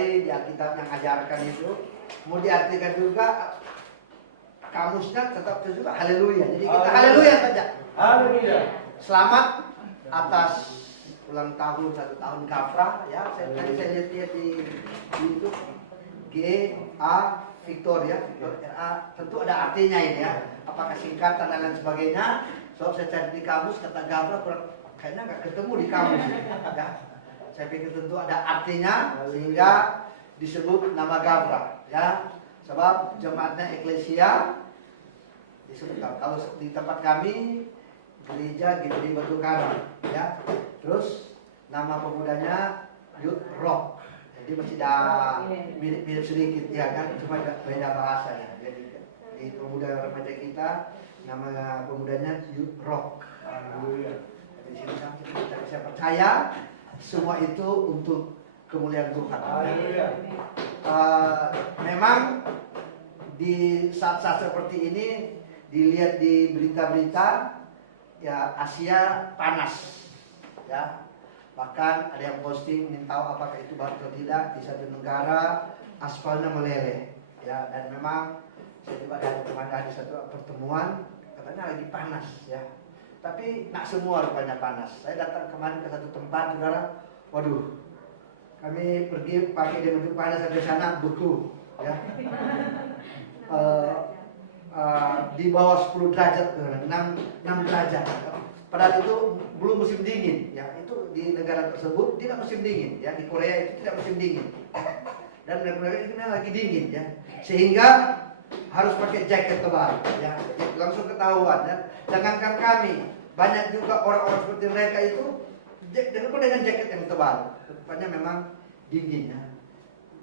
jumpai di Alkitab yang ajarkan itu. Mau diartikan juga, kamusnya tetap juga haleluya. Jadi kita haleluya saja. Haleluya. Selamat atas ulang tahun 1 tahun Gafra ya. Tadi saya lihat di itu GA Victoria, tentu ada artinya ini ya. Apakah singkatan dan lain sebagainya. Sebab saya cari di kamus kata Gafra kayaknya nggak ketemu di kamus ya. Saya pikir tentu ada artinya sehingga disebut nama Gafra ya. Sebab jemaatnya eklesia disebut, kalau di tempat kami gereja Gibri Batu Karang ya. Terus nama pemudanya Youth Rock. Jadi masih ada mirip-mirip sedikit ya kan, cuma beda bahasa ya. Jadi di pemuda remaja kita nama pemudanya Youth Rock. Di sini saya percaya semua itu untuk kemuliaan Tuhan. Memang di saat-saat seperti ini dilihat di berita-berita ya, Asia panas ya. Bahkan ada yang posting ingin tahu apakah itu benar atau tidak, di satu negara aspalnya meleleh ya. Dan memang saya juga ada teman di satu pertemuan katanya lagi panas ya. Tapi nak semua rupanya panas. Saya datang kemarin ke satu tempat saudara, waduh, kami pergi pakai dia untuk panas sampai sana beku ya. Di bawah 10 derajat, 6 derajat. Padahal itu belum musim dingin ya. Itu di negara tersebut tidak musim dingin ya. Di Korea itu tidak musim dingin. Dan negara ini lagi dingin ya. Sehingga harus pakai jaket tebal ya. Langsung ketahuan ya. Jangankan kami, banyak juga orang-orang seperti mereka itu dengan jaket yang tebal. Rupanya memang dingin ya.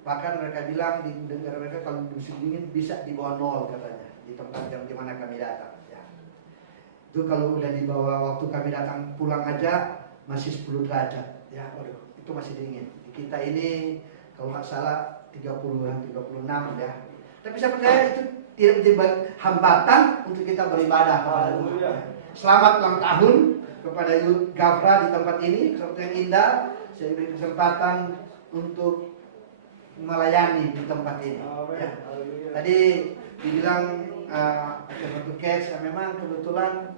Bahkan mereka bilang di negara mereka kalau musim dingin bisa di bawah 0 katanya. Di tempat yang dimana kami datang ya. Itu kalau udah di bawah, waktu kami datang pulang aja masih 10 derajat ya. Waduh, itu masih dingin. Di kita ini kalau nggak salah 30-an, 36 ya. Tapi saya percaya itu tidak menjadi hambatan untuk kita beribadah kepada Tuhan ya. Selamat ulang tahun kepada Youth Gafra di tempat ini, sesuatu yang indah. Saya beri kesempatan untuk melayani di tempat ini ya. Tadi dibilang seperti cake, memang kebetulan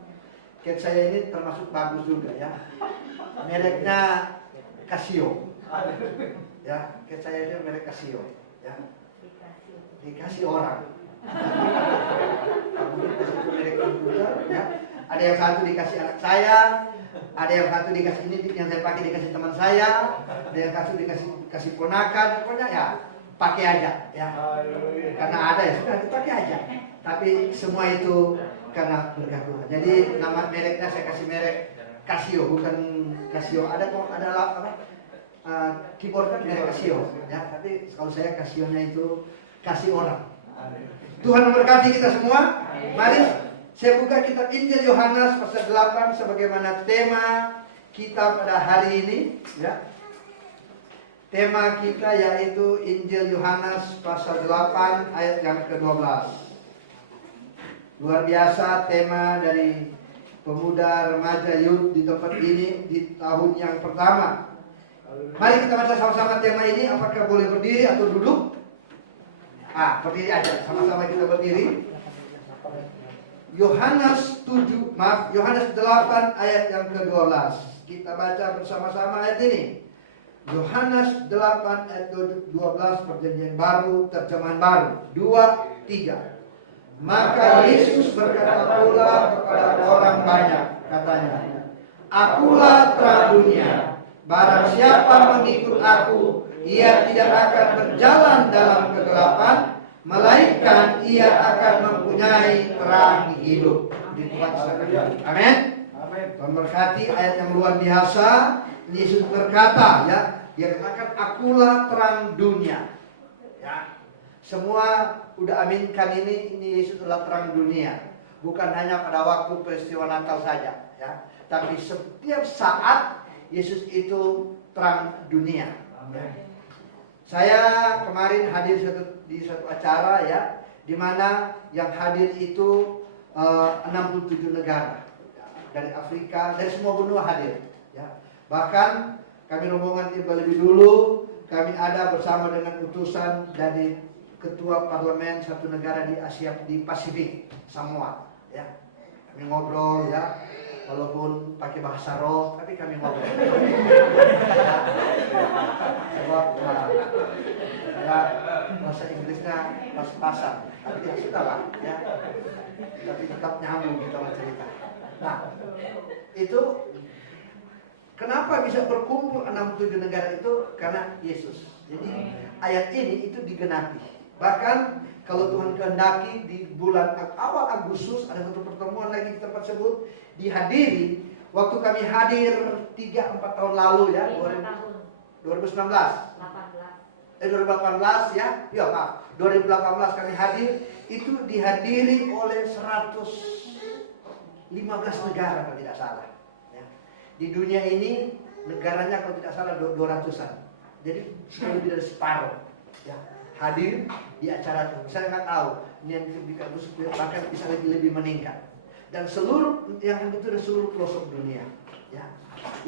cake saya ini termasuk bagus juga ya. Mereknya Casio. Ya, cake saya ini merek Casio ya. Dikasih orang. Merek komputer ya. Ada yang satu dikasih anak saya, ada yang satu dikasih ini yang saya pakai dikasih teman saya, ada yang satu dikasih ponakan, pokoknya ya pakai aja ya. Karena ada ya sudah dipakai aja. Tapi semua itu karena berkat Tuhan. Jadi nama mereknya saya kasih merek Casio, bukan Casio. Ada kok apa? Keyboard merek Casio ya. Tapi kalau saya Casionya itu kasih orang. Tuhan memberkati kita semua. Mari saya buka kitab Injil Yohanes pasal 8 sebagaimana tema kita pada hari ini ya. Tema kita yaitu Injil Yohanes pasal 8 ayat yang ke-12. Luar biasa tema dari pemuda remaja youth di tempat ini di tahun yang pertama. Mari kita baca sama-sama tema ini. Apakah boleh berdiri atau duduk? Berdiri aja. Sama-sama kita berdiri. Yohanes 8 ayat yang ke-12. Kita baca bersama-sama ayat ini. Yohanes 8 ayat 12 perjanjian baru, terjemahan baru. 2, 3. Maka Yesus berkata pula kepada orang banyak, katanya, Akulah terang dunia. Barang siapa mengikut aku, ia tidak akan berjalan dalam kegelapan, melainkan ia akan mempunyai terang hidup. Amin. Tuhan berkati ayat yang luar biasa. Yesus berkata ya, dia katakan akulah terang dunia. Ya. Semua udah aminkan ini Yesus adalah terang dunia. Bukan hanya pada waktu peristiwa Natal saja ya, tapi setiap saat Yesus itu terang dunia. Amin. Saya kemarin hadir di satu acara ya, di mana yang hadir itu 67 negara dari Afrika, dari semua benua hadir ya. Bahkan kami rombongan tiba lebih dulu kami ada bersama dengan utusan dari ketua parlemen satu negara di Asia di Pasifik, Samoa. Ya, kami ngobrol ya, walaupun pakai bahasa roh, tapi kami ngobrol. Sebab ya, bahasa Inggrisnya pas-pasan, tapi ya sudah lah ya. Tapi tetap nyambung kita bercerita. Nah, itu kenapa bisa berkumpul 67 negara itu? Karena Yesus. Jadi ayat ini itu digenapi. Bahkan kalau Tuhan kehendaki di bulan awal Agustus ada satu pertemuan lagi di tempat tersebut dihadiri. Waktu kami hadir 3-4 tahun lalu ya, 2019. 2018 ya, ya Pak, 2018 kami hadir, itu dihadiri oleh 115 negara kalau tidak salah. Ya. Di dunia ini negaranya kalau tidak salah 200-an, jadi lebih dari separuh. Ya. Hadir di acara itu, saya nggak tahu ini yang di kampus bahkan bisa lebih meningkat. Dan seluruh yang itu dari seluruh pelosok dunia. Ya.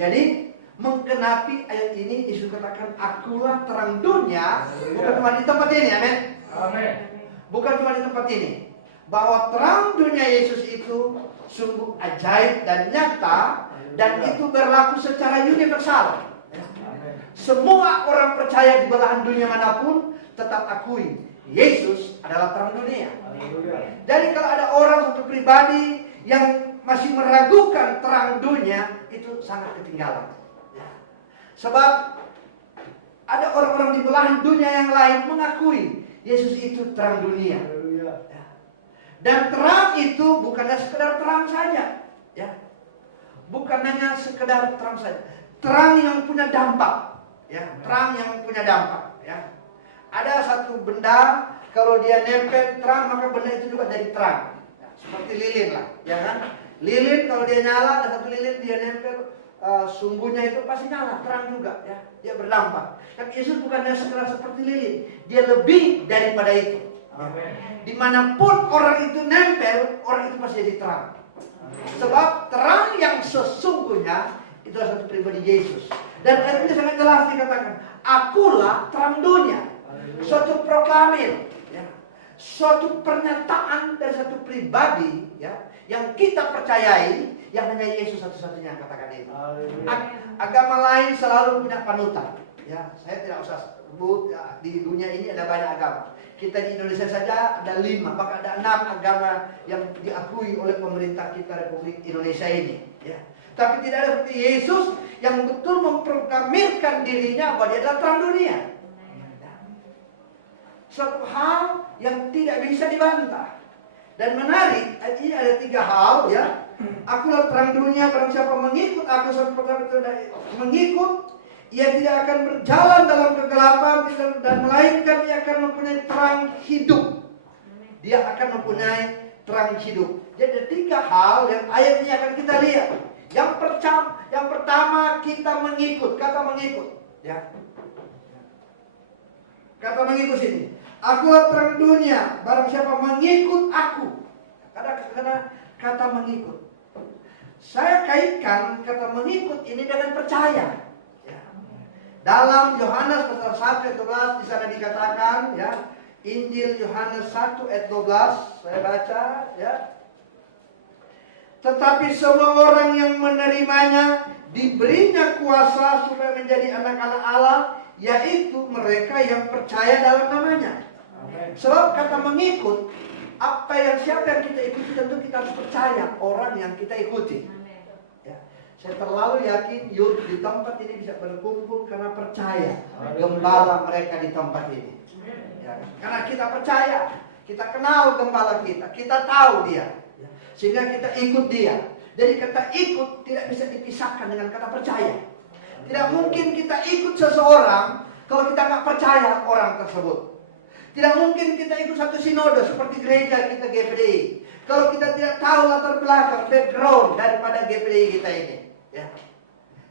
Jadi menggenapi ayat ini Yesus katakan akulah terang dunia, bukan cuma di tempat ini, amin. Amin. Bukan cuma di tempat ini, bahwa terang dunia Yesus itu sungguh ajaib dan nyata, dan itu berlaku secara universal. Semua orang percaya di belahan dunia manapun tetap akui Yesus adalah terang dunia. Jadi kalau ada orang satu pribadi yang masih meragukan terang dunia, itu sangat ketinggalan. Sebab ada orang-orang di belahan dunia yang lain mengakui Yesus itu terang dunia. Dan terang itu bukanlah sekedar terang saja, ya. Bukan hanya sekedar terang saja. Terang yang punya dampak, ya. Terang yang punya dampak, ya. Ada satu benda kalau dia nempel terang maka benda itu juga jadi terang. Ya, seperti lilin lah, ya kan? Lilin kalau dia nyala, ada satu lilin dia nempel sumbunya itu pasti nyala, terang juga, ya. Dia berdampak. Tapi Yesus bukannya sekedar seperti lilin, dia lebih daripada itu. Amen. Dimanapun orang itu nempel, orang itu pasti jadi terang. Amen. Sebab terang yang sesungguhnya itu adalah satu pribadi Yesus. Dan ayat ini sangat jelas dikatakan, akulah terang dunia. Amen. Suatu proklamir, ya. Suatu pernyataan dari satu pribadi, ya, yang kita percayai, yang hanya Yesus satu-satunya yang katakan itu. Agama lain selalu punya panutan. Ya, saya tidak usah sebut, ya, di dunia ini ada banyak agama. Kita di Indonesia saja ada 5, bahkan ada 6 agama yang diakui oleh pemerintah kita Republik Indonesia ini. Ya. Tapi tidak ada seperti Yesus yang betul memproklamirkan dirinya bahwa dia adalah terang dunia. Suatu hal yang tidak bisa dibantah. Dan menarik, ini ada 3 hal, ya. Akulah terang dunia, barang siapa mengikut aku, mengikut, ia tidak akan berjalan dalam kegelapan, dan melainkan ia akan mempunyai terang hidup. Dia akan mempunyai terang hidup. Jadi ada 3 hal yang ayat ini akan kita lihat. Yang pertama kita mengikut, kata mengikut, ya. Kata mengikut sini. Akulah terang dunia, barang siapa mengikut aku. Karena kata mengikut. Saya kaitkan kata mengikut ini dengan percaya. Ya. Dalam Yohanes pasal 1 ayat 12 di sana dikatakan, ya, Injil Yohanes 1 ayat 12 saya baca, ya. Tetapi semua orang yang menerimanya diberinya kuasa supaya menjadi anak-anak Allah, yaitu mereka yang percaya dalam namanya. Amen. Sebab kata mengikut, siapa yang kita ikuti tentu kita harus percaya orang yang kita ikuti. Ya. Saya terlalu yakin youth di tempat ini bisa berkumpul karena percaya gembala mereka di tempat ini. Ya. Karena kita percaya, kita kenal gembala kita tahu dia, ya. Sehingga kita ikut dia. Jadi kata ikut tidak bisa dipisahkan dengan kata percaya. Tidak mungkin kita ikut seseorang kalau kita nggak percaya orang tersebut. Tidak mungkin kita ikut satu sinode seperti gereja kita GPDI kalau kita tidak tahu latar belakang, background daripada GPDI kita ini. Ya.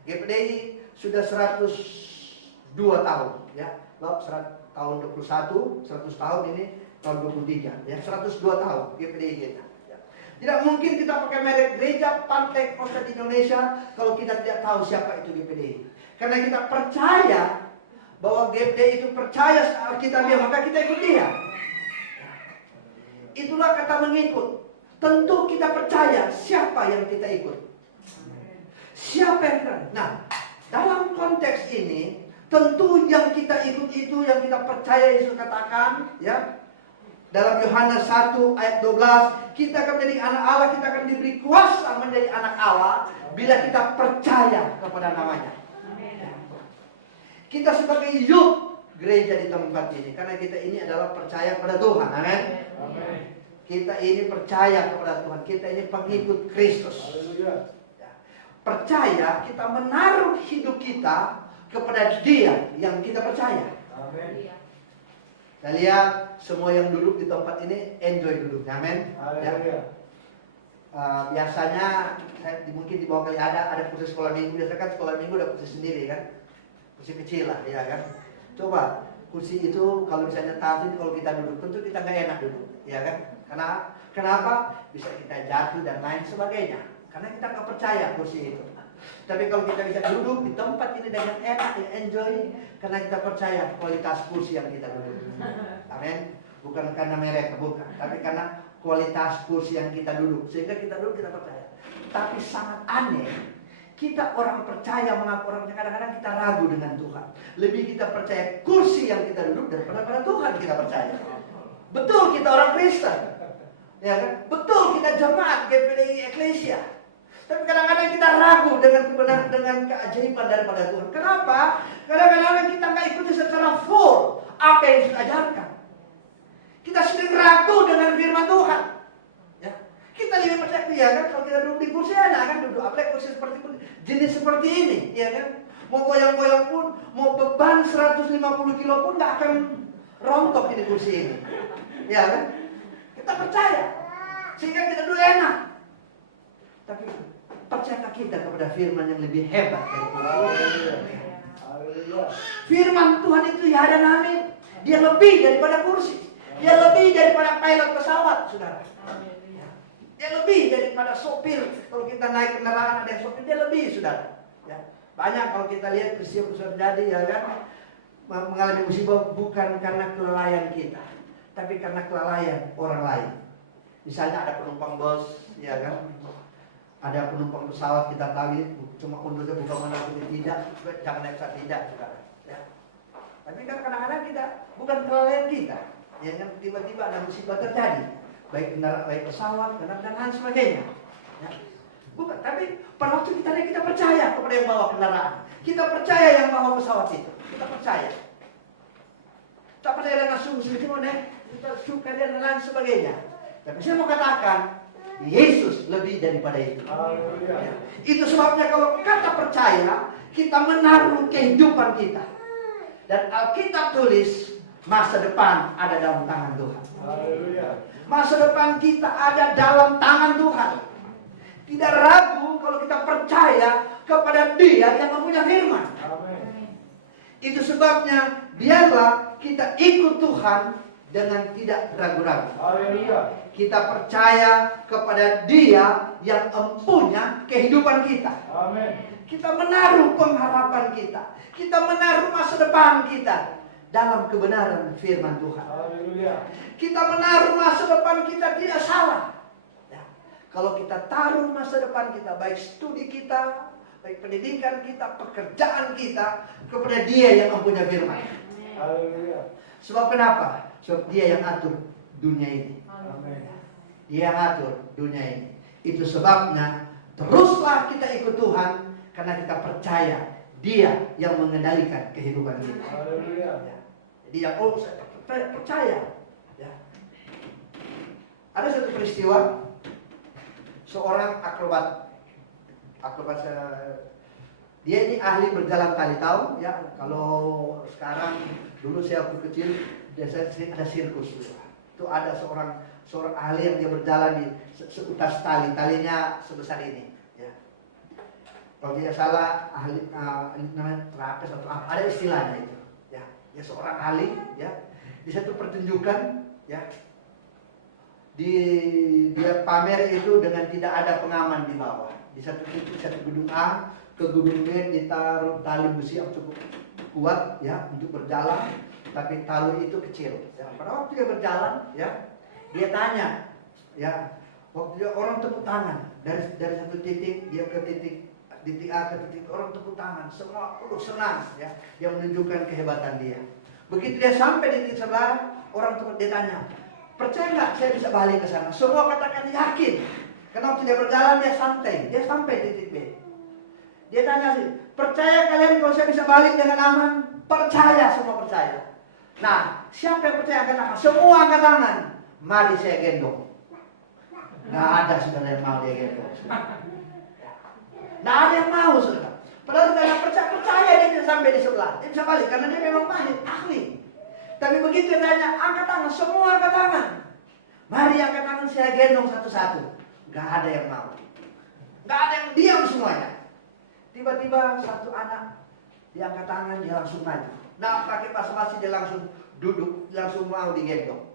GPDI sudah 102 tahun, ya. Tahun 21, 100 tahun ini tahun 23, ya. 102 tahun GPDI kita. Ya. Tidak mungkin kita pakai merek gereja Pantai Kosta di Indonesia kalau kita tidak tahu siapa itu GPDI. Karena kita percaya bahwa GFD itu percaya Alkitabnya, maka kita ikut dia. Itulah kata mengikut. Tentu kita percaya siapa yang kita ikut. Siapa yang kita. Nah, dalam konteks ini, tentu yang kita ikut itu, yang kita percaya, Yesus katakan, ya, dalam Yohanes 1 ayat 12, kita akan menjadi anak Allah, kita akan diberi kuasa menjadi anak Allah bila kita percaya kepada namanya. Kita sebagai youth gereja di tempat ini, karena kita ini adalah percaya pada Tuhan, amin. Kita ini percaya kepada Tuhan, kita ini pengikut Kristus. Percaya, kita menaruh hidup kita kepada Dia yang kita percaya. Kita lihat semua yang duduk di tempat ini enjoy duduknya, amin. Ya. Biasanya mungkin di bawah kali ada kursi sekolah minggu. Biasanya kan sekolah minggu ada kursi sendiri kan, kursi kecil lah, ya kan. Coba kursi itu kalau misalnya tafsir, kalau kita duduk tentu kita nggak enak duduk, ya kan. Kenapa? Bisa kita jatuh dan lain sebagainya. Karena kita nggak percaya kursi itu. Tapi kalau kita bisa duduk di tempat ini dengan enak, enjoy, karena kita percaya kualitas kursi yang kita duduk. Amin. Bukan karena merek, bukan. Tapi karena kualitas kursi yang kita duduk. Sehingga kita duduk, kita percaya. Tapi sangat aneh, kita orang percaya, mengaku orang percaya, kadang-kadang kita ragu dengan Tuhan. Lebih kita percaya kursi yang kita duduk daripada pada Tuhan kita percaya. Betul kita orang Kristen, ya kan? Betul kita jemaat GPDI Eklesia. Tapi kadang-kadang kita ragu dengan kebenaran, dengan keajaiban daripada Tuhan. Kenapa? Kadang-kadang kita nggak ikuti secara full apa yang diajarkan. Kita sering ragu dengan firman Tuhan. Ya. Kita lebih percaya, ya kan? Kalau kita duduk di kursi, enak kan duduk. Apalagi kursi seperti jenis seperti ini, ya kan? Mau goyang-goyang pun, mau beban 150 kilo pun nggak akan rontok ini kursi ini, ya kan? Kita percaya, sehingga kita duduk enak. Tapi percayakah kita kepada firman yang lebih hebat dari kursi? Firman Tuhan itu ya dan amin. Dia lebih daripada kursi. Dia lebih daripada pilot pesawat, saudara. Dia lebih daripada sopir. Kalau kita naik kendaraan ada yang sopir, dia lebih, saudara. Ya. Banyak kalau kita lihat peristiwa terjadi, ya kan, mengalami musibah bukan karena kelalaian kita, tapi karena kelalaian orang lain. Misalnya ada penumpang bus, ya kan, ada penumpang pesawat, kita tahu cuma kondusnya bukan menakut, tidak, jangan naik saat tidak, saudara. Ya. Tapi kan kadang-kadang kita bukan kelalaian kita, ya kan, tiba-tiba ada musibah terjadi, baik kendaraan, baik pesawat, dan lain sebagainya. Ya. Bukan, tapi pada waktu kita naik, kita percaya kepada yang bawa kendaraan, kita percaya yang bawa pesawat itu, kita percaya. Tak percaya dengan sungguh-sungguh, kita suka dan lain sebagainya. Tapi saya mau katakan, Yesus lebih daripada itu. Ya. Itu sebabnya kalau kata percaya, kita menaruh kehidupan kita. Dan Alkitab tulis, masa depan ada dalam tangan Tuhan. Masa depan kita ada dalam tangan Tuhan. Tidak ragu kalau kita percaya kepada Dia yang mempunyai firman. Itu sebabnya biarlah kita ikut Tuhan dengan tidak ragu-ragu. Kita percaya kepada Dia yang empunya kehidupan kita. Kita menaruh pengharapan kita. Kita menaruh masa depan kita dalam kebenaran firman Tuhan. Kita menaruh masa depan kita tidak salah. Ya. Kalau kita taruh masa depan kita, baik studi kita, baik pendidikan kita, pekerjaan kita, kepada Dia yang mempunyai firman. Sebab kenapa? Sebab Dia yang atur dunia ini. Dia yang atur dunia ini. Itu sebabnya teruslah kita ikut Tuhan, karena kita percaya Dia yang mengendalikan kehidupan kita. Ya. Jadi yang saya percaya. Ya. Ada satu peristiwa, seorang akrobat, dia ini ahli berjalan tali, tahu ya. Kalau sekarang, dulu saya waktu kecil biasanya ada sirkus. Itu ada seorang ahli yang dia berjalan di seutas talinya sebesar ini. Ya. Kalau tidak salah ahli namanya trapes atau apa, ada istilahnya itu. Ya, dia seorang ahli, ya. Di satu pertunjukan, ya, dia pamer itu dengan tidak ada pengaman di bawah. Di satu gedung A, ke Gunung Med ditaruh tali besi yang cukup kuat ya untuk berjalan, tapi tali itu kecil. Ya, pada waktu dia berjalan, ya dia tanya, ya waktu dia orang tepuk tangan dari satu titik dia ke titik A ke titik, orang tepuk tangan, semua senang, ya dia menunjukkan kehebatan dia. Begitu dia sampai di titik sebelah, orang tepuk dia tanya, percaya nggak saya bisa balik ke sana? Semua katakan yakin. Karena waktu dia berjalan dia santai, dia sampai di titik B. Dia tanya sih, percaya kalian kalau saya bisa balik dengan aman? Percaya, semua percaya. Nah, siapa yang percaya angkat tangan? Semua angkat tangan. Mari saya gendong. Nggak ada saudara yang mau dia gendong. Nggak ada yang mau saudara. Padahal saudara percaya dia bisa sampai di sebelah. Dia bisa balik karena dia memang mahir, ahli. Tapi begitu dia tanya, angkat tangan, semua angkat tangan. Mari angkat tangan saya gendong satu-satu. Nggak ada yang mau. Nggak ada yang diam semuanya. Tiba-tiba satu anak dia angkat tangan, dia langsung maju. Nah, pakai basa-basi dia langsung duduk, langsung mau digendong.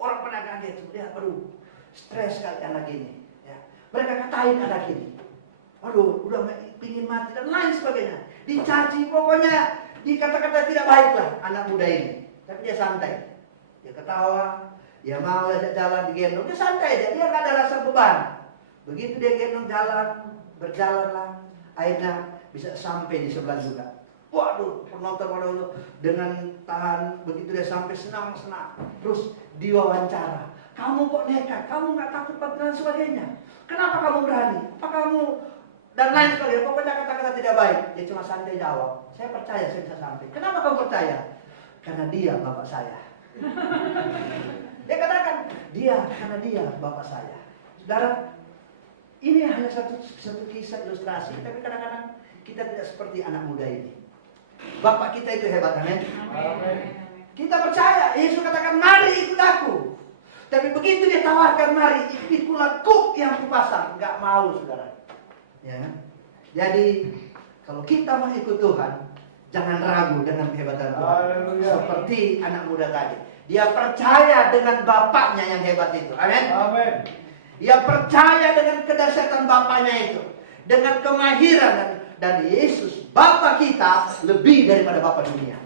Orang pada kaget, lihat, aduh, stres sekali anak ini. Ya. Mereka katain anak ini, aduh, udah pingin mati dan lain sebagainya. Dicaci, pokoknya dikata-kata tidak baiklah anak muda ini. Tapi dia santai, dia ketawa, dia mau ajak jalan digendong, dia santai aja, dia nggak ada rasa beban. Begitu dia gendong jalan, berjalanlah. Akhirnya bisa sampai di sebelah juga. Waduh, penonton waduh dengan tahan, begitu dia sampai senang-senang. Terus diwawancara, kamu kok nekat, kamu nggak takut dan sebagainya. Kenapa kamu berani? Apa kamu dan lain sebagainya. Pokoknya kata-kata tidak baik. Dia cuma santai jawab, saya percaya saya bisa sampai. Kenapa kamu percaya? Karena dia bapak saya. Dia katakan, karena dia bapak saya. Saudara, ini hanya satu kisah ilustrasi, tapi kadang-kadang kita tidak seperti anak muda ini. Bapak kita itu hebat, amin. Kita percaya, Yesus katakan, mari ikut aku. Tapi begitu dia tawarkan, mari ikulah kuk yang kupasang, nggak mau, saudara. Ya. Jadi kalau kita mau ikut Tuhan, jangan ragu dengan kehebatan Tuhan. Seperti anak muda tadi, dia percaya dengan bapaknya yang hebat itu, amin. Dia percaya dengan kedahsyatan bapaknya itu, dengan kemahiran dan Yesus Bapa kita lebih daripada bapa dunia.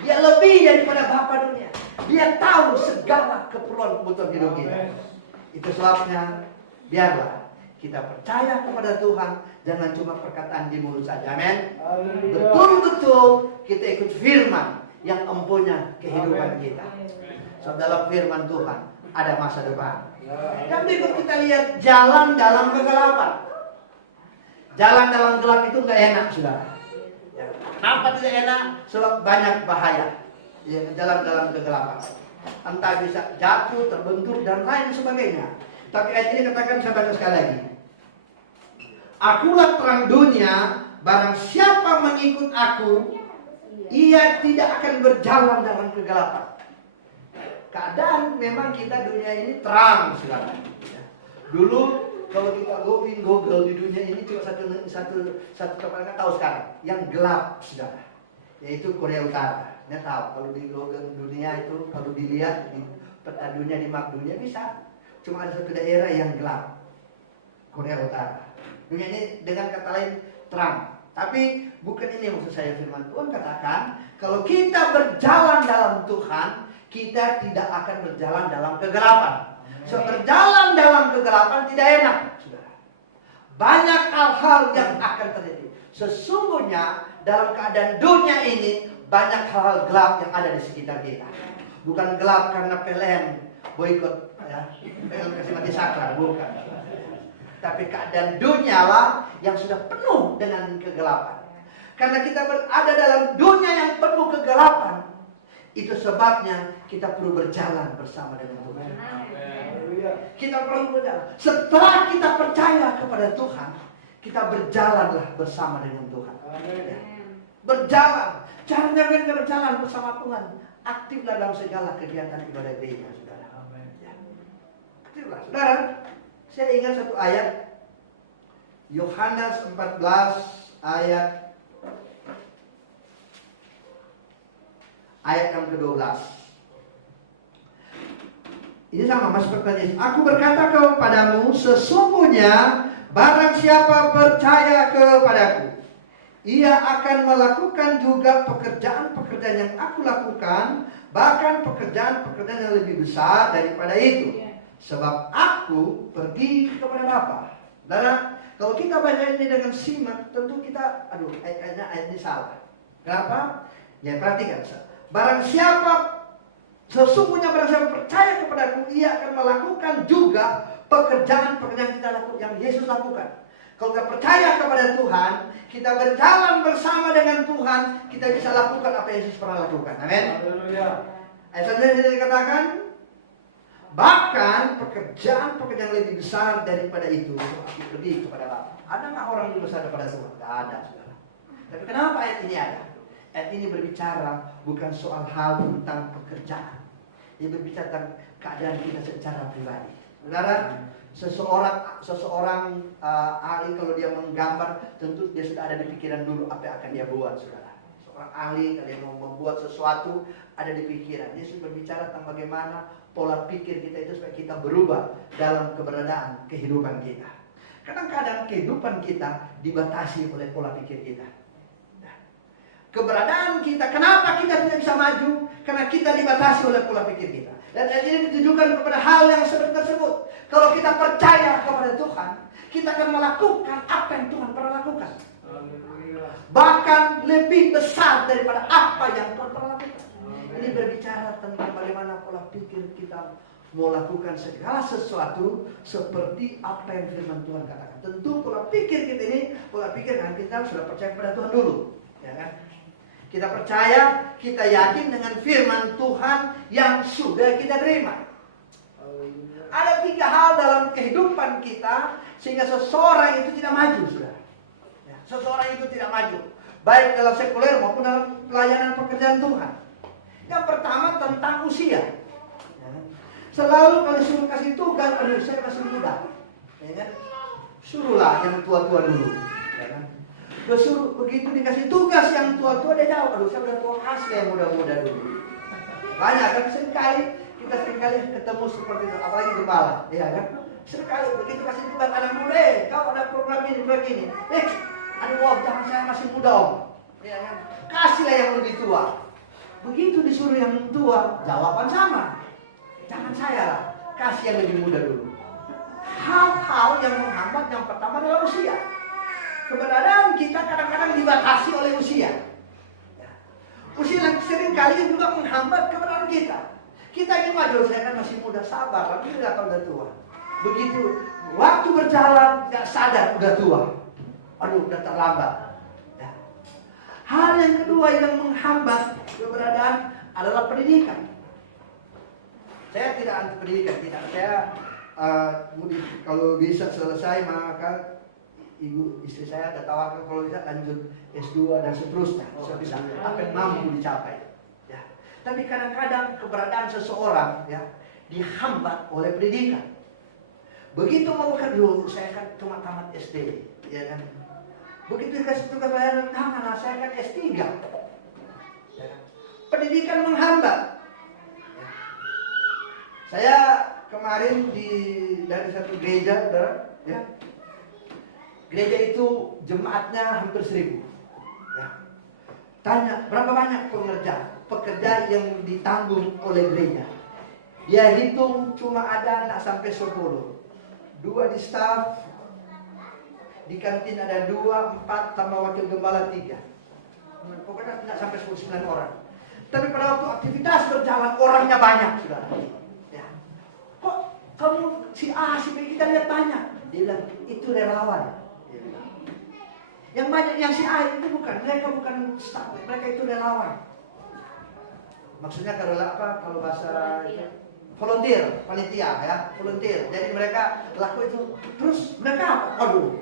Dia lebih daripada bapa dunia. Dia tahu segala keperluan kebutuhan hidup kita. Itu sebabnya biarlah kita percaya kepada Tuhan, jangan cuma perkataan di mulut saja. Amin. Betul-betul kita ikut firman yang empunya kehidupan kita. So, dalam firman Tuhan ada masa depan. Yang berikut kita lihat jalan dalam kegelapan. Jalan dalam gelap itu nggak enak, saudara. Ya. Kenapa tidak enak? Sebab banyak bahaya. Ya, jalan dalam kegelapan. Entah bisa jatuh, terbentur dan lain sebagainya. Tapi ayat ini katakan, saya baca sekali lagi. Akulah terang dunia, barang siapa mengikut aku, ia tidak akan berjalan dalam kegelapan. Keadaan memang kita dunia ini terang, saudara. Ya. Dulu kalau kita Google di dunia ini cuma satu tempat nggak tahu sekarang, yang gelap, saudara, yaitu Korea Utara. Nggak tahu kalau di Google dunia itu, kalau dilihat di peta dunia, di map dunia bisa, cuma ada satu daerah yang gelap, Korea Utara. Dunia ini dengan kata lain terang. Tapi bukan ini maksud saya, firman Tuhan katakan, kalau kita berjalan dalam Tuhan, kita tidak akan berjalan dalam kegelapan. So, berjalan dalam kegelapan tidak enak, saudara. Banyak hal-hal yang akan terjadi. Sesungguhnya dalam keadaan dunia ini banyak hal-hal gelap yang ada di sekitar kita. Bukan gelap karena PLN boikot, ya, PLN kasih mati saklar, bukan. Tapi keadaan dunia lah yang sudah penuh dengan kegelapan. Karena kita berada dalam dunia yang penuh kegelapan, itu sebabnya kita perlu berjalan bersama dengan Tuhan. Kita perlu berjalan. Setelah kita percaya kepada Tuhan, kita berjalanlah bersama dengan Tuhan. Ya. Berjalan. Caranya kita berjalan bersama Tuhan. Aktiflah dalam segala kegiatan ibadah gereja, saudara. Ya. Aktiflah, saudara. Saya ingat satu ayat, Yohanes 14 ayat yang ke-12. Ini sama, masih pertanyaan. Aku berkata kepadamu, sesungguhnya Barang siapa percaya kepadaku, ia akan melakukan juga pekerjaan-pekerjaan yang aku lakukan, bahkan pekerjaan-pekerjaan yang lebih besar daripada itu. Sebab aku pergi kepada Bapa. Saudara, kalau kita baca ini dengan simak, tentu kita, ayat ini salah. Kenapa? Ya perhatikan. Sesungguhnya barang siapa percaya kepadaku, ia akan melakukan juga pekerjaan-pekerjaan yang Yesus lakukan. Kalau kita percaya kepada Tuhan, kita berjalan bersama dengan Tuhan, kita bisa lakukan apa yang Yesus pernah lakukan. Amin. Ayat selanjutnya dikatakan, bahkan pekerjaan-pekerjaan lebih besar daripada itu aku pergi kepada Bapa. Ada nggak orang lebih besar daripada Tuhan? Tidak ada, saudara. Tapi kenapa ayat ini ada? Ayat ini berbicara bukan soal hal tentang pekerjaan. Dia berbicara tentang keadaan kita secara pribadi. Saudara, seseorang ahli kalau dia menggambar, tentu dia sudah ada di pikiran dulu apa yang akan dia buat, saudara. Seorang ahli kalau dia mau membuat sesuatu ada di pikiran. Dia sudah berbicara tentang bagaimana pola pikir kita itu supaya kita berubah dalam keberadaan kehidupan kita. Kadang-kadang kehidupan kita dibatasi oleh pola pikir kita. Keberadaan kita, kenapa kita tidak bisa maju? Karena kita dibatasi oleh pola pikir kita. Dan ini ditujukan kepada hal yang seperti tersebut. Kalau kita percaya kepada Tuhan, kita akan melakukan apa yang Tuhan pernah lakukan. Bahkan lebih besar daripada apa yang Tuhan pernah lakukan. Ini berbicara tentang bagaimana pola pikir kita mau lakukan segala sesuatu seperti apa yang firman Tuhan katakan. Tentu pola pikir kita ini, pola pikir kan kita sudah percaya kepada Tuhan dulu. Ya kan? Kita percaya, kita yakin dengan firman Tuhan yang sudah kita terima. Ada 3 hal dalam kehidupan kita sehingga seseorang itu tidak maju, saudara. Ya, seseorang itu tidak maju, baik dalam sekuler maupun dalam pelayanan pekerjaan Tuhan. Yang pertama tentang usia. Ya. Selalu kalau suruh kasih tugas, saya masih muda. Ya kan? Suruhlah yang tua-tua dulu. Ya kan? Begitu dikasih tugas yang tua-tua dia jawab, saya udah tua, kasih yang muda-muda dulu. Banyak kan, kita seringkali ketemu seperti itu, apalagi gembala, ya kan? Seringkali begitu kasih tugas anak muda, kau ada program ini, begini. Aduh, jangan, saya masih muda om. Ya kan? Kasihlah yang lebih tua. Begitu disuruh yang tua, jawaban sama. Jangan saya lah, kasih yang lebih muda dulu. Hal-hal yang menghambat yang pertama adalah usia. Keberadaan kita kadang-kadang dibatasi oleh usia. Usia yang sering kali juga menghambat keberadaan kita. Kita ingin maju, saya kan masih muda, sabar, tapi tidak tahu udah tua. Begitu waktu berjalan, tidak sadar udah tua. Aduh, udah terlambat. Ya. Hal yang kedua yang menghambat keberadaan adalah pendidikan. Saya tidak anti pendidikan, tidak. Saya kalau bisa selesai maka istri saya ada tawarkan kalau bisa lanjut S2 dan seterusnya. Saya bisa apa yang mampu dicapai. Ya. Tapi kadang-kadang keberadaan seseorang ya dihambat oleh pendidikan. Begitu mau dulu, saya kan cuma tamat SD, ya kan. Begitu dikasih tugas pelayanan, saya kan S3. Ya. Pendidikan menghambat. Ya. Saya kemarin dari satu gereja, ya. Gereja itu jemaatnya hampir 1000. Ya. Tanya, berapa banyak pekerja yang ditanggung oleh gereja? Dia hitung cuma ada nak sampai 10. 2 di staff, di kantin ada 2, 4, tambah wakil gembala 3. Pokoknya tidak sampai 9 orang. Tapi pada waktu aktivitas berjalan, orangnya banyak, saudara. Ya. Kok kamu si A, si B, kita lihat banyak. Dia bilang, itu relawan. Yang banyak yang si A itu mereka bukan staff, mereka itu relawan. Maksudnya kalau bahasa volunteer, panitia ya, volunteer. Jadi mereka laku itu. Terus mereka apa? Aduh,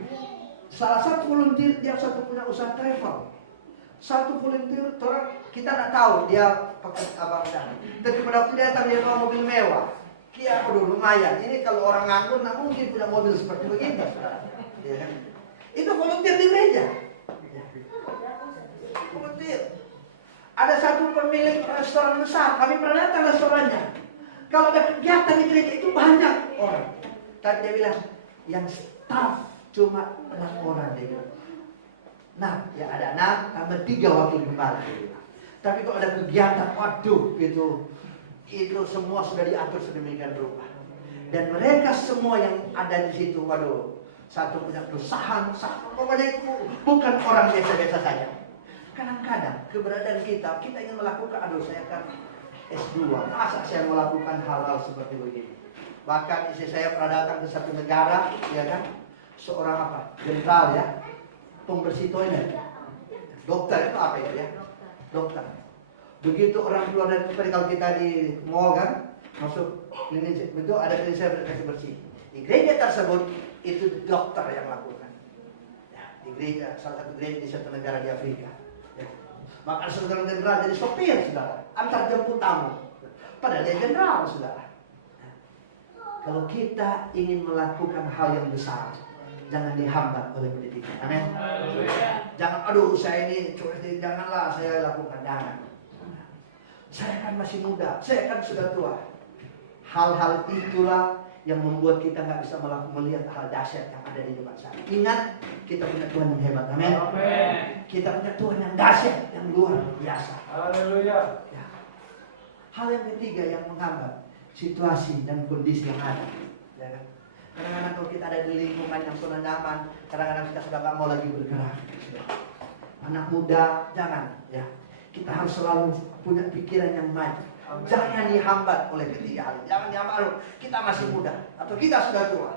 salah satu volunteer dia satu punya usaha travel. Satu volunteer kita tidak tahu dia pakai apa. Tapi pada waktu dia datang dia bawa mobil mewah. Kia, aduh lumayan. Ini kalau orang nganggur nggak mungkin punya mobil seperti begitu. Ya. Itu volunteer di gereja. Volunteer. Ada satu pemilik restoran besar, kami pernah datang restorannya. Kalau ada kegiatan di gereja itu banyak orang. Tadi dia bilang, yang staff Cuma 6 orang dia bilang. Nah, ya ada 6 tambah 3 wakil gembala. Tapi kalau ada kegiatan, waduh itu semua sudah diatur sedemikian rupa. Dan mereka semua yang ada di situ, waduh, satu punya perusahaan, satu pokoknya itu bukan orang biasa-biasa saja. Kadang-kadang keberadaan kita ingin melakukan, aduh saya kan S2, masa saya melakukan hal-hal seperti begini. Bahkan istri saya pernah datang ke satu negara, ya kan, seorang apa, jenderal ya, pembersih toilet. Dokter itu apa ya? Dokter. Begitu orang keluar dari tempat, kalau kita di mall kan, masuk klinik, itu ada klinik saya bersih. Di gereja tersebut itu dokter yang lakukan. Ya, di gereja, salah satu gereja di satu negara di Afrika. Ya. Maka saudara jenderal jadi sopir, saudara, antar jemput tamu. Padahal dia jenderal, saudara. Nah, kalau kita ingin melakukan hal yang besar, jangan dihambat oleh pendidikan. Amin. Jangan, aduh saya ini, janganlah saya lakukan, jangan. Saya kan masih muda, saya kan sudah tua. Hal-hal itulah yang membuat kita nggak bisa melihat hal dahsyat yang ada di depan sana. Ingat, kita punya Tuhan yang hebat, amin. Kita punya Tuhan yang dahsyat, yang luar biasa. Haleluya. Ya. Hal yang ketiga yang menghambat situasi dan kondisi yang ada. Ya kan? Kadang-kadang kalau kita ada di lingkungan yang sudah nyaman, kadang-kadang kita sudah nggak mau lagi bergerak. Anak muda, jangan. Ya. Kita harus selalu punya pikiran yang maju. Jangan dihambat oleh ketiga hal. Jangan dihambat, kita masih muda atau kita sudah tua.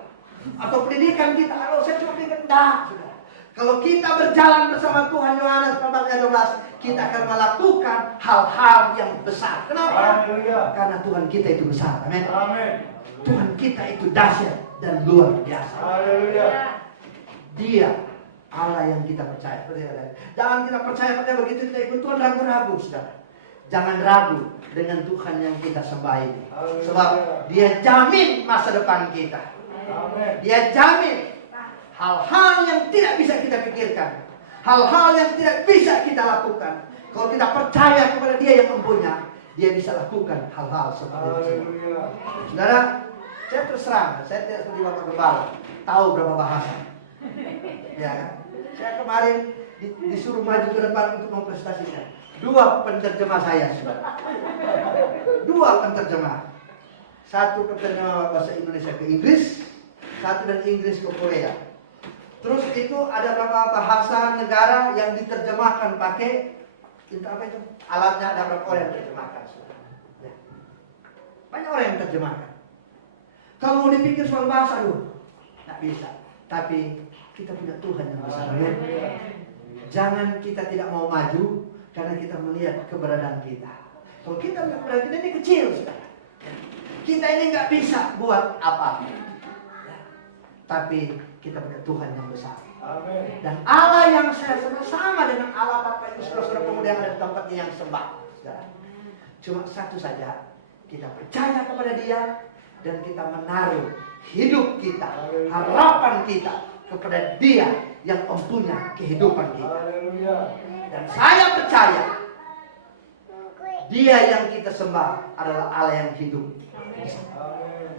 Atau pendidikan kita, kalau saya cuma pendidikan, sudah. Kalau kita berjalan bersama Tuhan, Yohanes 14:12, kita akan melakukan hal-hal yang besar. Kenapa? Karena Tuhan kita itu besar. Amin. Tuhan kita itu dahsyat dan luar biasa. Dia Allah yang kita percaya. Jangan kita percaya pada begitu kita ikut Tuhan ragu-ragu, saudara. Jangan ragu dengan Tuhan yang kita sembah ini. Sebab Dia jamin masa depan kita. Dia jamin hal-hal yang tidak bisa kita pikirkan, hal-hal yang tidak bisa kita lakukan. Kalau kita percaya kepada Dia yang mempunyai, Dia bisa lakukan hal-hal seperti itu. Saudara, saya terserang, saya tidak seperti Bapak Gembala, tahu berapa bahasa. Ya kan? Saya kemarin disuruh maju ke depan untuk mempresentasikan. 2 penterjemah saya, saudara. 2 penterjemah. 1 penterjemah bahasa Indonesia ke Inggris, 1 dari Inggris ke Korea. Terus itu ada beberapa bahasa negara yang diterjemahkan pakai apa itu? Alatnya ada berapa orang yang terjemahkan, saudara. Ya. Banyak orang yang terjemahkan. Kalau mau dipikir soal bahasa, nggak bisa. Tapi kita punya Tuhan yang besar. Jangan kita tidak mau maju karena kita melihat keberadaan kita. Kalau kita melihat keberadaan kita ini kecil, saudara. Kita ini nggak bisa buat apa-apa. Ya. Tapi kita punya Tuhan yang besar. Dan Allah yang saya sama dengan Allah Bapak Ibu saudara-saudara pemuda yang ada di tempatnya yang sembah, saudara. Cuma satu saja, kita percaya kepada Dia dan kita menaruh hidup kita, harapan kita kepada Dia yang mempunyai kehidupan kita. Dan saya percaya Dia yang kita sembah adalah Allah yang hidup,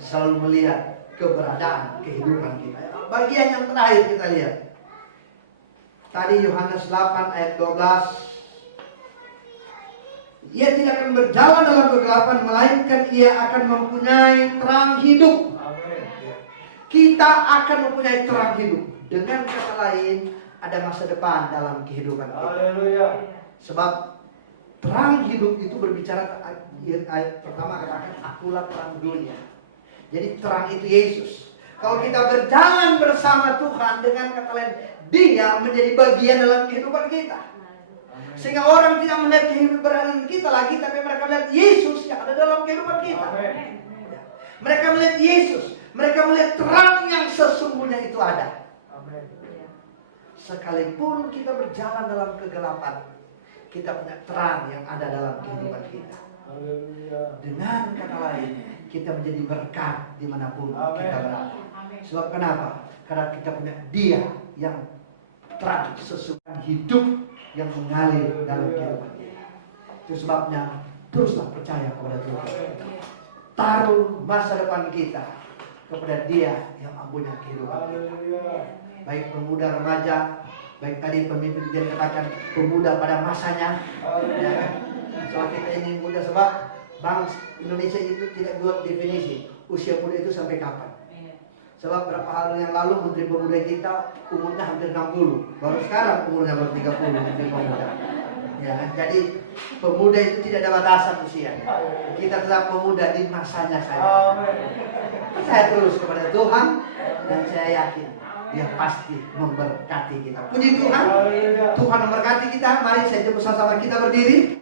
selalu melihat keberadaan kehidupan kita. Bagian yang terakhir kita lihat tadi Yohanes 8 ayat 12. Ia tidak akan berjalan dalam kegelapan, melainkan ia akan mempunyai terang hidup. Kita akan mempunyai terang hidup. Dengan kata lain, ada masa depan dalam kehidupan kita. Sebab terang hidup itu berbicara, ayat pertama katakan, akulah terang dunia. Jadi terang itu Yesus. Kalau kita berjalan bersama Tuhan, dengan kata lain, Dia menjadi bagian dalam kehidupan kita. Sehingga orang tidak melihat kehidupan kita lagi, tapi mereka melihat Yesus yang ada dalam kehidupan kita. Mereka melihat Yesus. Mereka melihat terang yang sesungguhnya itu ada. Sekalipun kita berjalan dalam kegelapan, kita punya terang yang ada dalam kehidupan kita. Dengan kata lain, kita menjadi berkat dimanapun kita berada. Sebab kenapa? Karena kita punya Dia yang terang sesungguhnya hidup yang mengalir dalam kehidupan kita. Itu sebabnya teruslah percaya kepada Tuhan. Taruh masa depan kita kepada Dia yang mempunyai kehidupan. baik pemuda remaja, baik tadi pemimpin dia katakan pemuda pada masanya, ya kan? Soal kita ini muda sebab bangsa Indonesia itu tidak buat definisi usia muda itu sampai kapan. Sebab berapa hari yang lalu Menteri Pemuda kita umurnya hampir 60, baru sekarang umurnya baru 30 Menteri Pemuda. Ya, jadi pemuda itu tidak ada batasan usia. Kita tetap pemuda di masanya saja. Saya terus kepada Tuhan dan saya yakin Dia pasti memberkati kita. Puji Tuhan, Tuhan memberkati kita. Mari saya bersama-sama kita berdiri.